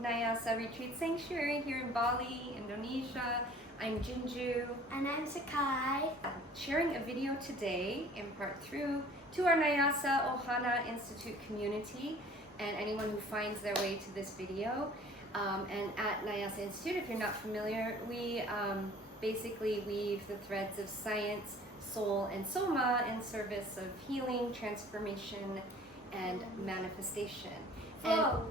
Nyasa Retreat Sanctuary here in Bali, Indonesia. I'm Jinju. And I'm Sekai. Sharing a video today in part through to our Nyasa Ohana Institute community and anyone who finds their way to this video. And at Nyasa Institute, if you're not familiar, we basically weave the threads of science, soul, and soma in service of healing, transformation, and manifestation. Flow.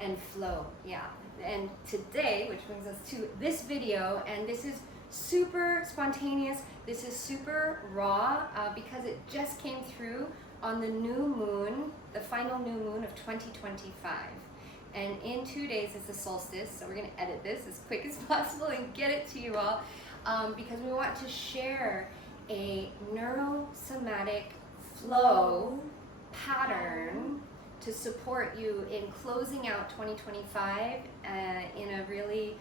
And flow, yeah. And today, which brings us to this video, and this is super spontaneous, this is super raw, because it just came through on the new moon, the final new moon of 2025. And in 2 days is the solstice, so we're gonna edit this as quick as possible and get it to you all, because we want to share a neurosomatic flow pattern to support you in closing out 2025 in a really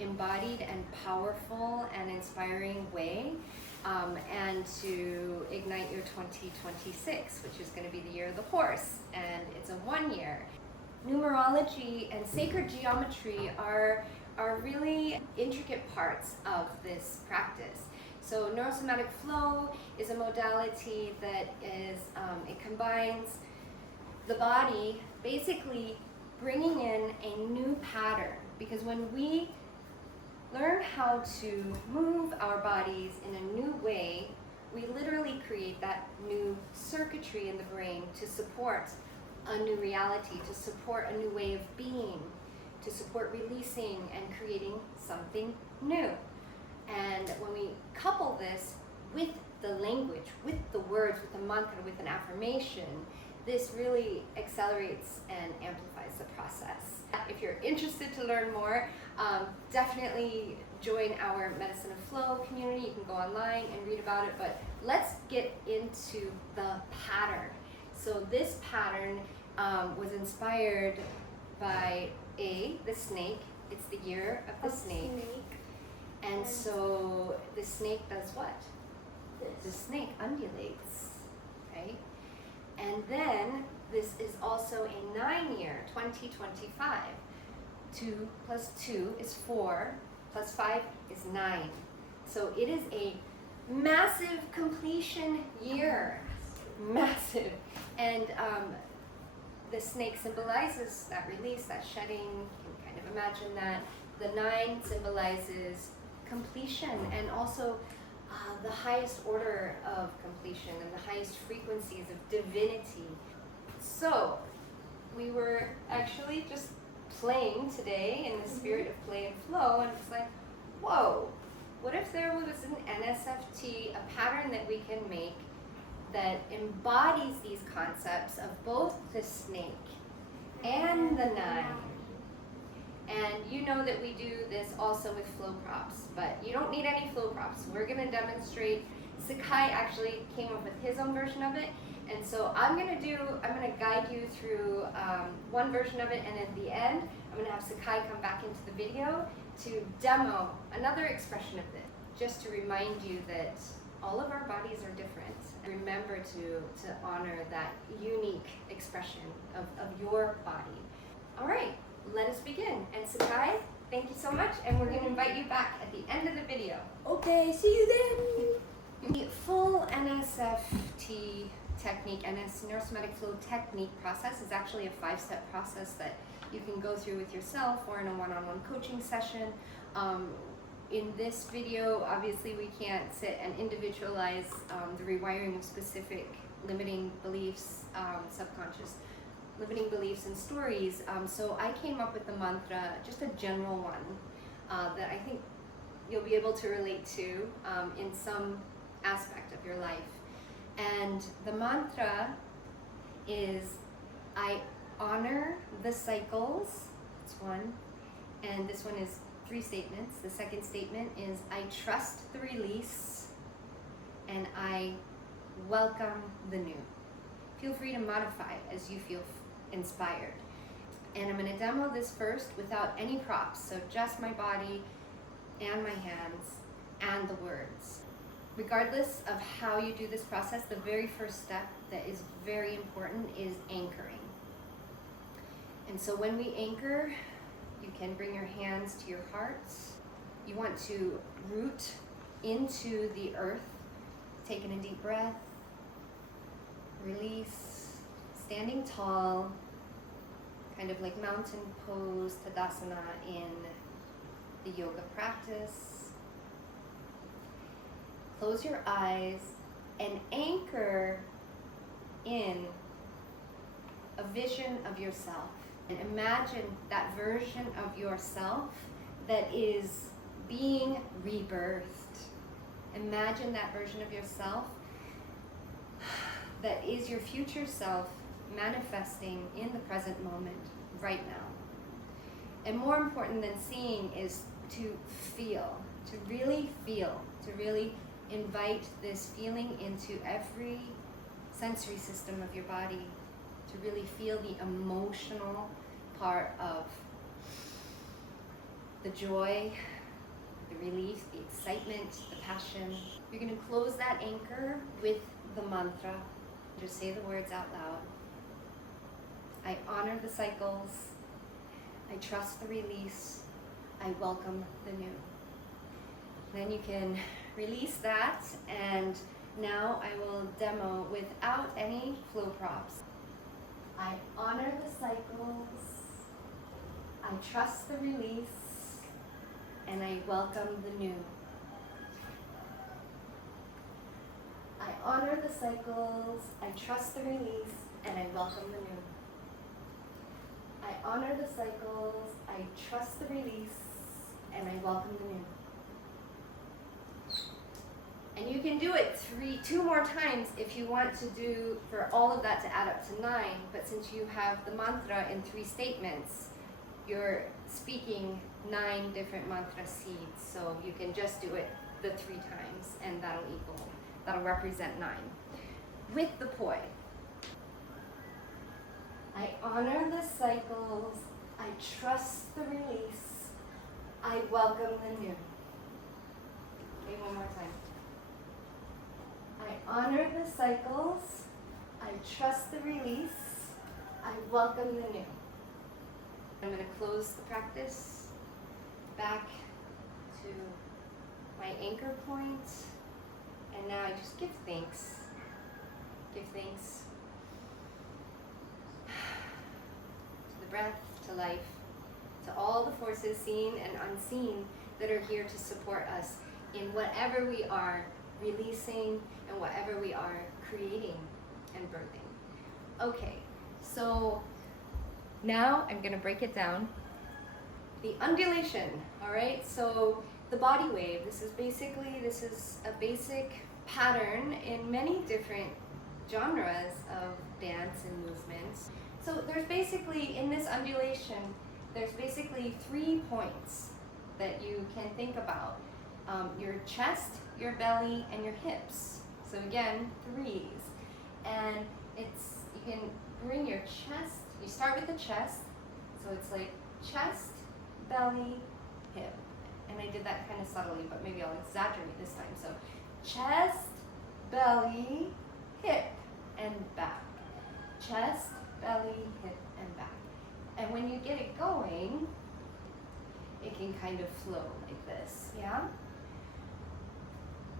embodied and powerful and inspiring way, and to ignite your 2026, which is going to be the year of the horse, and it's a 1 year. Numerology and sacred geometry are really intricate parts of this practice. So neurosomatic flow is a modality that is, it combines the body basically bringing in a new pattern, because when we learn how to move our bodies in a new way, we literally create that new circuitry in the brain to support a new reality, to support a new way of being, to support releasing and creating something new. And when we couple this with the language, with the words, with the mantra, with an affirmation, this really accelerates and amplifies the process. If you're interested to learn more, definitely join our Medicine of Flow community. You can go online and read about it, but let's get into the pattern. So this pattern was inspired by the snake. It's the year of the snake. And so the snake does what? The snake undulates, right? And then this is also a 9-year, 2025. 2 plus 2 is 4, plus 5 is 9. So it is a massive completion year. Massive. And the snake symbolizes that release, that shedding. You can kind of imagine that. The 9 symbolizes completion, and also the highest order of completion and the highest frequencies of divinity. So we were actually just playing today in the spirit of play and flow, and it's like, whoa, what if there was an NSFT, a pattern that we can make that embodies these concepts of both the snake and the 9? And you know that we do this also with flow props, but you don't need any flow props. We're going to demonstrate. Sekai actually came up with his own version of it, and so I'm going to guide you through one version of it, and at the end, I'm going to have Sekai come back into the video to demo another expression of this, just to remind you that all of our bodies are different. Remember to honor that unique expression of your body. All right. Let us begin. And Sekai, thank you so much, and we're going to invite you back at the end of the video. Okay, see you then. The full NSFT technique, NeuroSomatic Flow Technique process is actually a 5-step process that you can go through with yourself or in a one-on-one coaching session. In this video, obviously we can't sit and individualize the rewiring of specific limiting beliefs, subconscious limiting beliefs and stories, so I came up with the mantra, just a general one that I think you'll be able to relate to in some aspect of your life. And the mantra is, I honor the cycles. It's 1, and this one is 3 statements. The second statement is, I trust the release, and I welcome the new. Feel free to modify as you feel inspired. And I'm going to demo this first without any props, so just my body and my hands and the words. Regardless of how you do this process, the very first step that is very important is anchoring. And so when we anchor, you can bring your hands to your heart. You want to root into the earth. Taking a deep breath. Release. Standing tall. Kind of like mountain pose, Tadasana in the yoga practice. Close your eyes and anchor in a vision of yourself. And imagine that version of yourself that is being rebirthed. Imagine that version of yourself that is your future self manifesting in the present moment, right now. And more important than seeing is to feel, to really invite this feeling into every sensory system of your body, to really feel the emotional part of the joy, the relief, the excitement, the passion. You're going to close that anchor with the mantra. Just say the words out loud. I honor the cycles. I trust the release. I welcome the new. Then you can release that, and now I will demo without any flow props. I honor the cycles. I trust the release, and I welcome the new. I honor the cycles. I trust the release, and I welcome the new. I honor the cycles. I trust the release, and I welcome the new. And you can do it two more times if you want to do for all of that to add up to 9. But since you have the mantra in 3 statements, you're speaking 9 different mantra seeds. So you can just do it the 3 times, and that'll represent 9. With the poi. I honor the cycles. I trust the release. I welcome the new. Okay, one more time. I honor the cycles. I trust the release. I welcome the new. I'm going to close the practice back to my anchor point. And now I just give thanks. Give thanks to the breath, to life, to all the forces seen and unseen that are here to support us in whatever we are releasing and whatever we are creating and birthing. Okay, so now I'm gonna break it down. The undulation, all right? So the body wave, this is a basic pattern in many different genres of dance and movements. So there's basically, in this undulation, there's basically 3 points that you can think about. Your chest, your belly, and your hips. So again, 3s. And you can bring your chest, you start with the chest, so it's like chest, belly, hip. And I did that kind of subtly, but maybe I'll exaggerate this time. So chest, belly, hip, and back. Chest, belly, hip, and back. And when you get it going, it can kind of flow like this, yeah?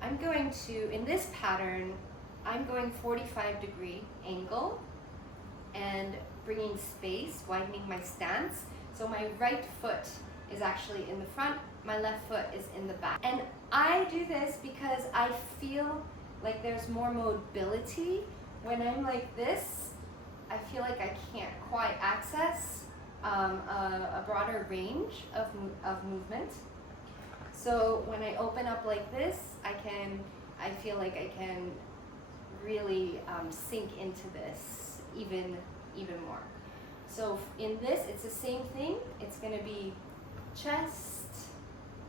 I'm going to, in this pattern, I'm going 45-degree angle and bringing space, widening my stance. So my right foot is actually in the front, my left foot is in the back. And I do this because I feel like there's more mobility. When I'm like this, I feel like I can't quite access a broader range of movement. So when I open up like this, I feel like I can really sink into this even more. So in this, it's the same thing. It's going to be chest,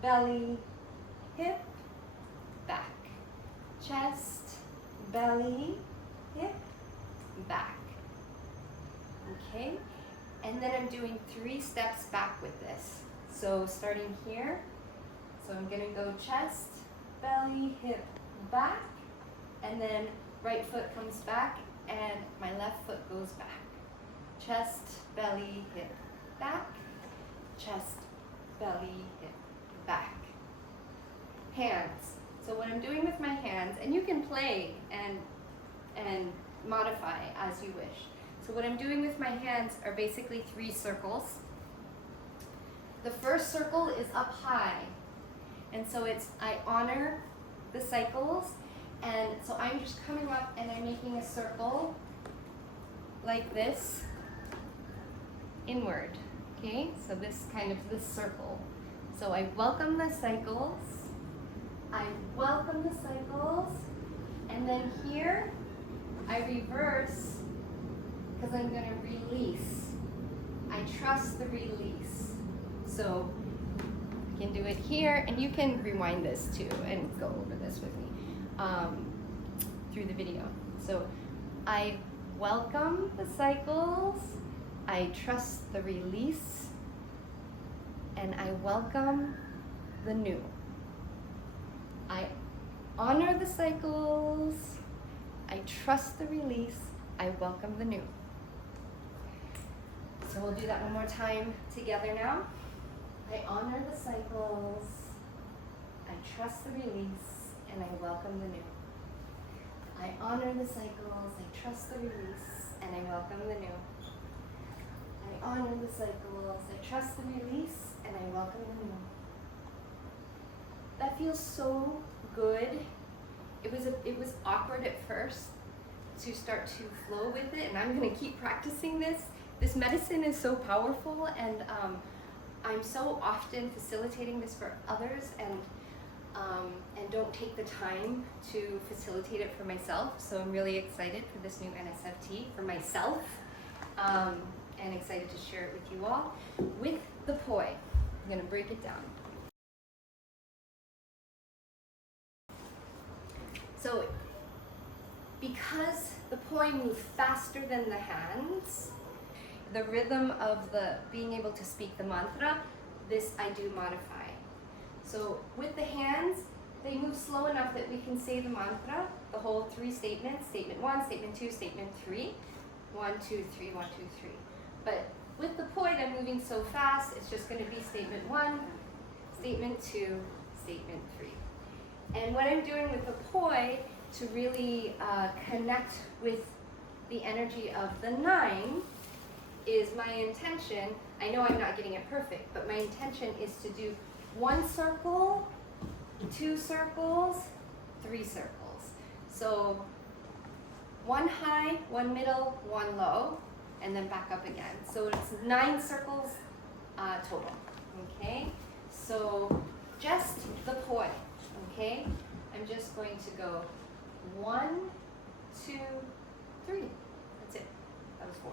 belly, hip, back. Chest, belly, hip, back. Okay? And then I'm doing 3 steps back with this. So starting here, so I'm gonna go chest, belly, hip, back, and then right foot comes back and my left foot goes back. chest, belly, hip, back, chest, belly, hip, back. Hands. So what I'm doing with my hands, and you can play and modify as you wish. So what I'm doing with my hands are basically 3 circles. The first circle is up high, and so I honor the cycles, and so I'm just coming up and I'm making a circle like this inward. Okay, so this circle. So I welcome the cycles, and then here I reverse because I'm going to release. I trust the release. So you can do it here, and you can rewind this too and go over this with me through the video. So I welcome the cycles, I trust the release, and I welcome the new. I honor the cycles, I trust the release, I welcome the new. So we'll do that one more time together now. I honor the cycles, I trust the release, and I welcome the new. I honor the cycles, I trust the release, and I welcome the new. I honor the cycles, I trust the release, and I welcome the new. That feels so good. It was awkward at first to start to flow with it, and I'm going to keep practicing this. This medicine is so powerful, and I'm so often facilitating this for others, and don't take the time to facilitate it for myself. So I'm really excited for this new NSFT for myself, and excited to share it with you all. With the Poi, I'm going to break it down. So because the Poi move faster than the hands, the rhythm of the being able to speak the mantra, this I do modify. So with the hands, they move slow enough that we can say the mantra, the whole 3 statements, statement 1, statement 2, statement 3, 1, 2, 3, 1, 2, 3. But with the Poi, they're moving so fast, it's just going to be statement 1, statement 2, statement 3. And what I'm doing with the Poi to really connect with the energy of the 9 is my intention. I know I'm not getting it perfect, but my intention is to do 1 circle, 2 circles, 3 circles. So 1 high, 1 middle, 1 low, and then back up again. So it's 9 circles total. Okay, so just the Poi. Okay, I'm just going to go 1, 2, 3. That's it. That was 4.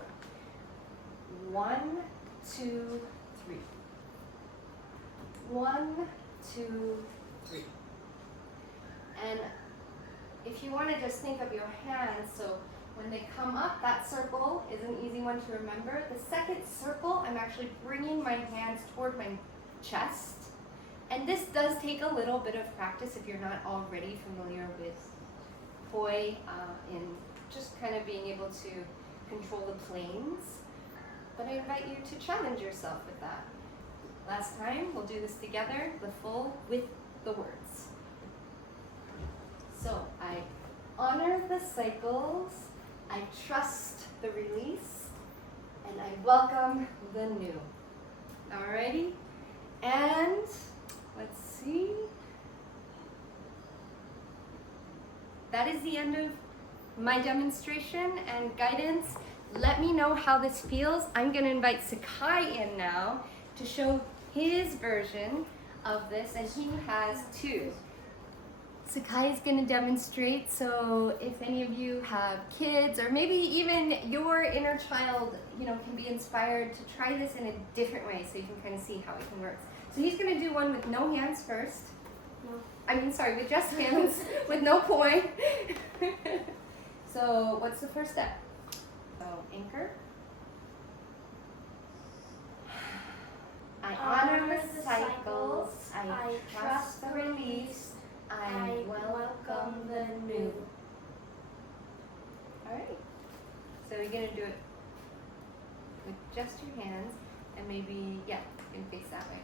1, 2, 3. 1, 2, 3. And if you want to just think of your hands, so when they come up, that circle is an easy one to remember. The second circle, I'm actually bringing my hands toward my chest. And this does take a little bit of practice if you're not already familiar with Poi, in just kind of being able to control the planes. But I invite you to challenge yourself with that. Last time, we'll do this together, the full with the words. So I honor the cycles, I trust the release, and I welcome the new. Alrighty? And let's see. That is the end of my demonstration and guidance. Let me know how this feels. I'm going to invite Sekai in now to show his version of this, and he has 2. Sekai is going to demonstrate, so if any of you have kids, or maybe even your inner child, can be inspired to try this in a different way, so you can kind of see how it can work. So he's going to do one with no hands first. With just hands, with no Poi. So what's the first step? So anchor. I honor the cycles, I trust the release, I welcome the new. Alright, so you're going to do it with just your hands, and maybe, yeah, you can face that way.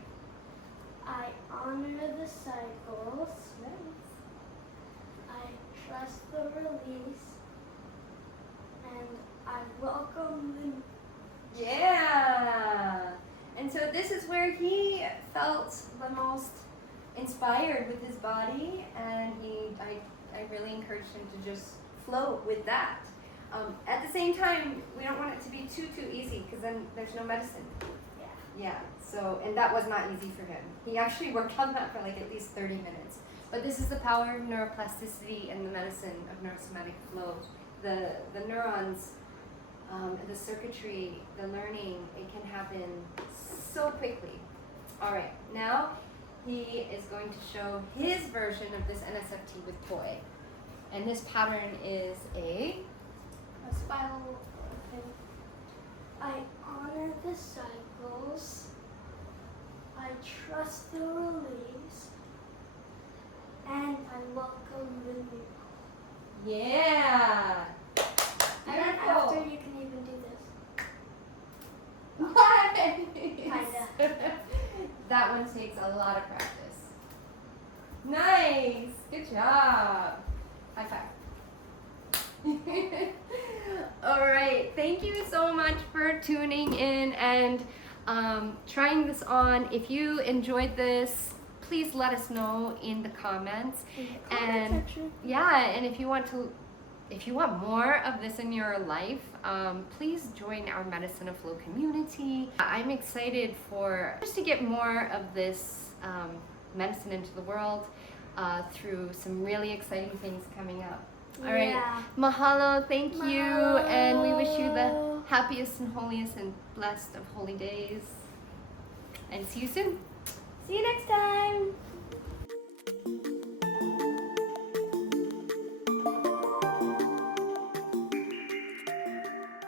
I honor the cycles. Nice. I trust the release. And I welcome Yeah! And so this is where he felt the most inspired with his body, and I really encouraged him to just flow with that. At the same time, we don't want it to be too easy, because then there's no medicine. Yeah, so, and that was not easy for him. He actually worked on that for like at least 30 minutes. But this is the power of neuroplasticity and the medicine of NeuroSomatic Flow. The neurons, the circuitry, the learning, it can happen so quickly. All right, now he is going to show his version of this NSFT with Poi. And this pattern is a spiral. Okay. I honor the cycles. I trust the release. And I welcome the new. Yeah! And then after you can even do this. Nice! That one takes a lot of practice. Nice! Good job! High five. All right, thank you so much for tuning in and trying this on. If you enjoyed this, please let us know in the comments. And yeah, and if you want more of this in your life, please join our Medicine of Flow community. I'm excited for just to get more of this medicine into the world through some really exciting things coming up. All right, mahalo, thank you, and we wish you the happiest and holiest and blessed of holy days. And see you soon. See you next time.